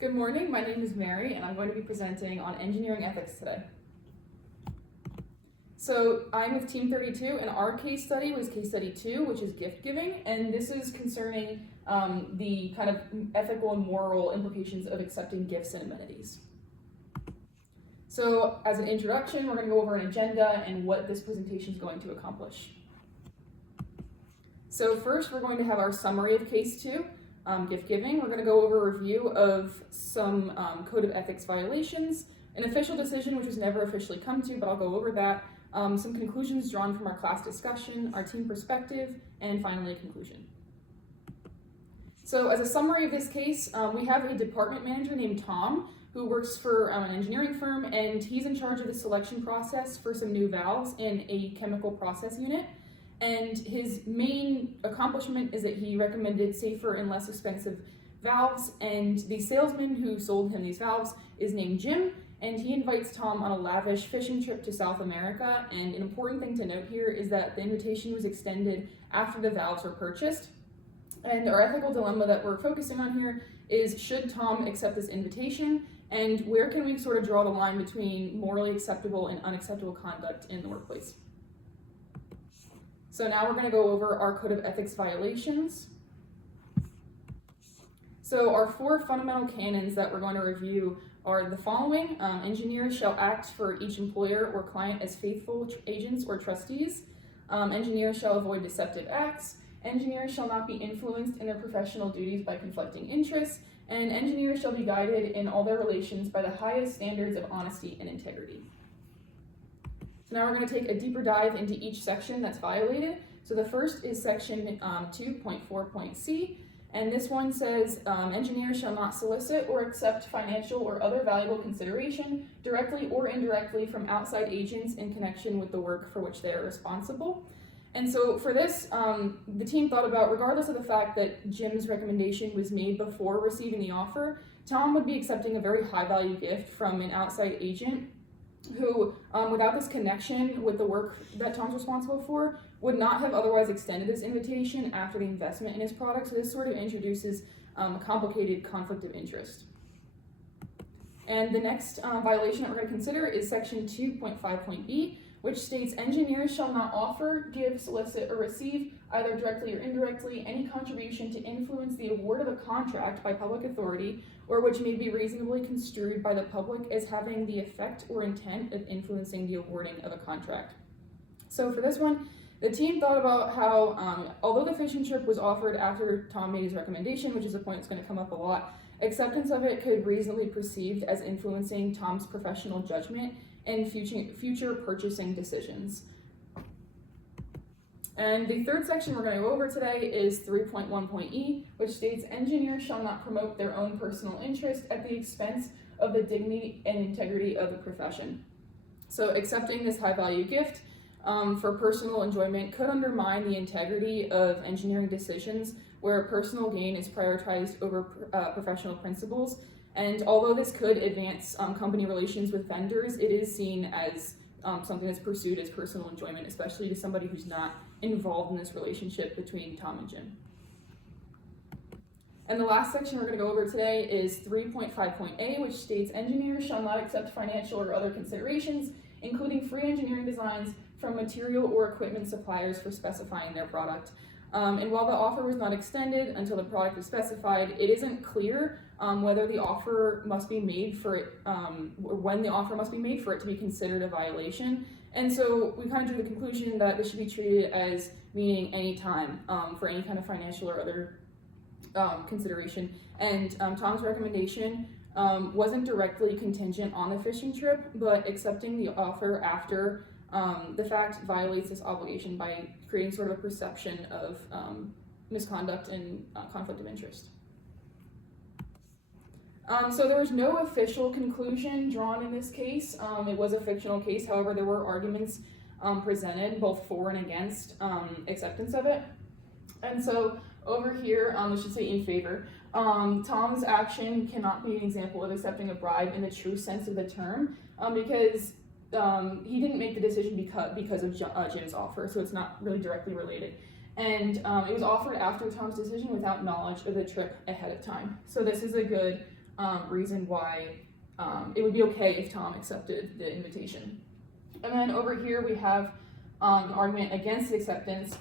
Good morning, my name is Mary and I'm going to be presenting on engineering ethics today. So I'm with Team 32 and our case study was case study 2, which is gift giving, and this is concerning the kind of ethical and moral implications of accepting gifts and amenities. So as an introduction, we're going to go over an agenda and what this presentation is going to accomplish. So first we're going to have our summary of case 2. Gift giving. We're going to go over a review of some code of ethics violations, an official decision which was never officially come to, but I'll go over that, some conclusions drawn from our class discussion, our team perspective, and finally a conclusion. So as a summary of this case, we have a department manager named Tom who works for an engineering firm, and he's in charge of the selection process for some new valves in a chemical process unit. And his main accomplishment is that he recommended safer and less expensive valves, and the salesman who sold him these valves is named Jim, and he invites Tom on a lavish fishing trip to South America. And an important thing to note here is that the invitation was extended after the valves were purchased. And our ethical dilemma that we're focusing on here is, should Tom accept this invitation, and where can we sort of draw the line between morally acceptable and unacceptable conduct in the workplace? So now we're going to go over our code of ethics violations. So our 4 fundamental canons that we're going to review are the following. Engineers shall act for each employer or client as faithful agents or trustees. Engineers shall avoid deceptive acts. Engineers shall not be influenced in their professional duties by conflicting interests. And engineers shall be guided in all their relations by the highest standards of honesty and integrity. So now we're going to take a deeper dive into each section that's violated. So the first is section 2.4.c, and this one says engineers shall not solicit or accept financial or other valuable consideration directly or indirectly from outside agents in connection with the work for which they are responsible. And so for this, the team thought about, regardless of the fact that Jim's recommendation was made before receiving the offer, Tom would be accepting a very high value gift from an outside agent who, without this connection with the work that Tom's responsible for, would not have otherwise extended this invitation after the investment in his product. So this sort of introduces a complicated conflict of interest. And the next violation that we're going to consider is section 2.5.b, which states engineers shall not offer, give, solicit, or receive, either directly or indirectly, any contribution to influence the award of a contract by public authority, or which may be reasonably construed by the public as having the effect or intent of influencing the awarding of a contract. So for this one, the team thought about how, although the fishing trip was offered after Tom made his recommendation, which is a point that's going to come up a lot, acceptance of it could reasonably be perceived as influencing Tom's professional judgment and future purchasing decisions. And the third section we're going to go over today is 3.1.e, which states engineers shall not promote their own personal interest at the expense of the dignity and integrity of the profession. So accepting this high value gift for personal enjoyment could undermine the integrity of engineering decisions where personal gain is prioritized over professional principles. And although this could advance company relations with vendors, it is seen as something that's pursued as personal enjoyment, especially to somebody who's not involved in this relationship between Tom and Jim. And the last section we're going to go over today is 3.5.a, which states engineers shall not accept financial or other considerations, including free engineering designs from material or equipment suppliers for specifying their product. And while the offer was not extended until the product is specified, it isn't clear whether the offer must be made for it, or when the offer must be made for it to be considered a violation. And so we kind of drew the conclusion that this should be treated as meaning any time for any kind of financial or other consideration. And Tom's recommendation wasn't directly contingent on the fishing trip, but accepting the offer after the fact violates this obligation by creating sort of a perception of misconduct and conflict of interest. So there was no official conclusion drawn in this case. It was a fictional case, however, there were arguments presented both for and against acceptance of it. And so over here, I should say in favor, Tom's action cannot be an example of accepting a bribe in the true sense of the term because he didn't make the decision because of Jim's offer, so it's not really directly related. And it was offered after Tom's decision without knowledge of the trip ahead of time. So this is a good reason why it would be okay if Tom accepted the invitation. And then over here we have an argument against acceptance.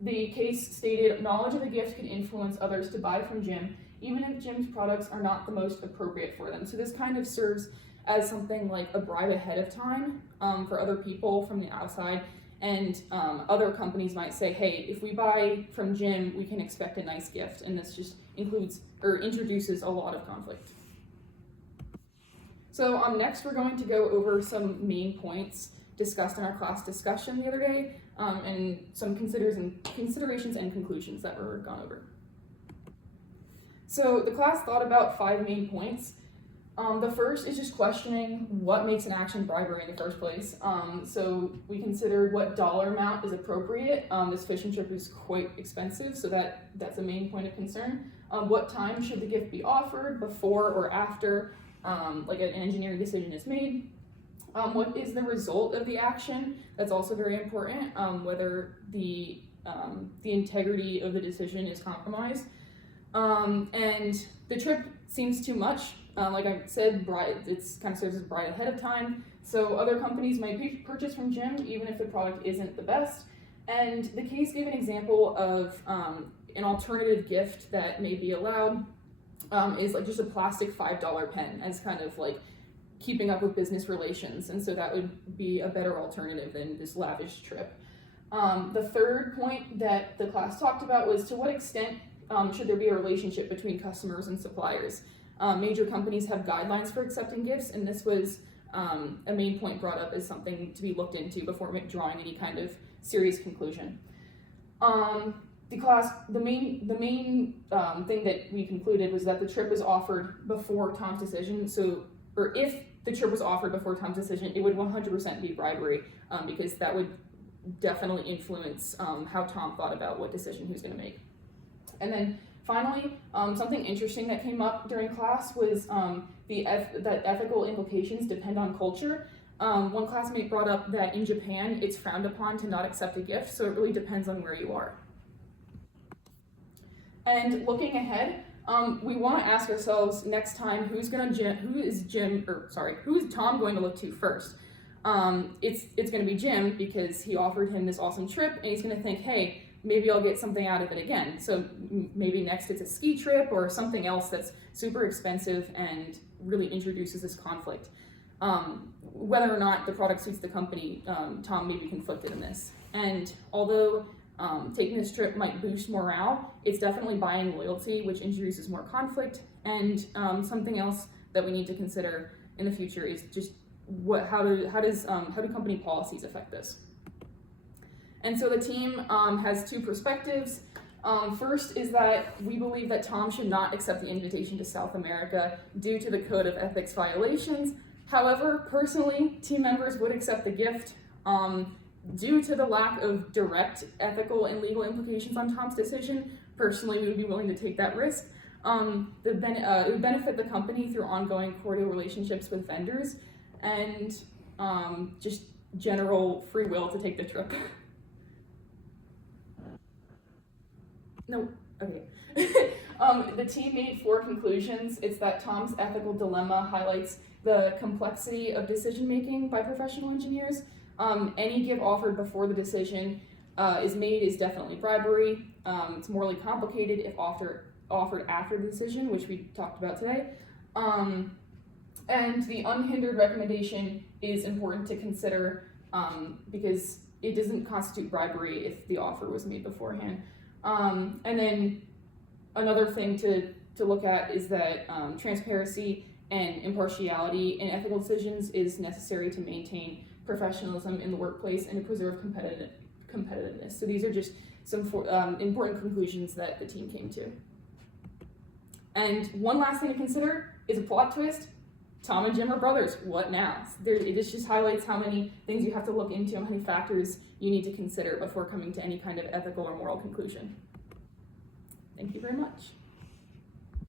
The case stated knowledge of the gift could influence others to buy from Jim, even if Jim's products are not the most appropriate for them. So this kind of serves as something like a bribe ahead of time for other people from the outside. And other companies might say, hey, if we buy from Jim, we can expect a nice gift. And this just includes or introduces a lot of conflict. So next we're going to go over some main points discussed in our class discussion the other day, and some considerations and conclusions that were gone over. So the class thought about 5 main points. The first is just questioning what makes an action bribery in the first place. So we considered what dollar amount is appropriate. This fish and chip is quite expensive, so that's a main point of concern. What time should the gift be offered, before or after like an engineering decision is made? What is the result of the action? That's also very important, whether the integrity of the decision is compromised. And the trip seems too much. Like I said, it's kind of serves as a bribe ahead of time. So other companies might purchase from Jim even if the product isn't the best. And the case gave an example of an alternative gift that may be allowed is like just a plastic $5 pen as kind of like keeping up with business relations. And so that would be a better alternative than this lavish trip. The third point that the class talked about was to what extent should there be a relationship between customers and suppliers. Major companies have guidelines for accepting gifts, and this was a main point brought up as something to be looked into before drawing any kind of serious conclusion. The main thing that we concluded was that the trip was offered before Tom's decision. Or if the trip was offered before Tom's decision, it would 100% be bribery, because that would definitely influence how Tom thought about what decision he was going to make. And then finally, something interesting that came up during class was that ethical implications depend on culture. One classmate brought up that in Japan, it's frowned upon to not accept a gift, so it really depends on where you are. And looking ahead, we want to ask ourselves next time, who is Tom going to look to first? It's going to be Jim, because he offered him this awesome trip, and he's going to think, hey, maybe I'll get something out of it again. So maybe next it's a ski trip or something else that's super expensive and really introduces this conflict. Whether or not the product suits the company, Tom may be conflicted in this. And although taking this trip might boost morale, it's definitely buying loyalty, which introduces more conflict. And something else that we need to consider in the future is just how do company policies affect this? And so the team has 2 perspectives. First is that we believe that Tom should not accept the invitation to South America due to the code of ethics violations. However, personally, team members would accept the gift due to the lack of direct ethical and legal implications on Tom's decision. Personally, we would be willing to take that risk. It would benefit the company through ongoing cordial relationships with vendors and just general free will to take the trip. No, okay. The team made 4 conclusions. It's that Tom's ethical dilemma highlights the complexity of decision making by professional engineers. Any gift offered before the decision is made is definitely bribery. It's morally complicated if offered after the decision, which we talked about today. And the unhindered recommendation is important to consider because it doesn't constitute bribery if the offer was made beforehand. And then another thing to look at is that transparency and impartiality in ethical decisions is necessary to maintain professionalism in the workplace and to preserve competitiveness. So these are just some important conclusions that the team came to. And one last thing to consider is a plot twist. Tom and Jim are brothers. What now? It just highlights how many things you have to look into and how many factors you need to consider before coming to any kind of ethical or moral conclusion. Thank you very much.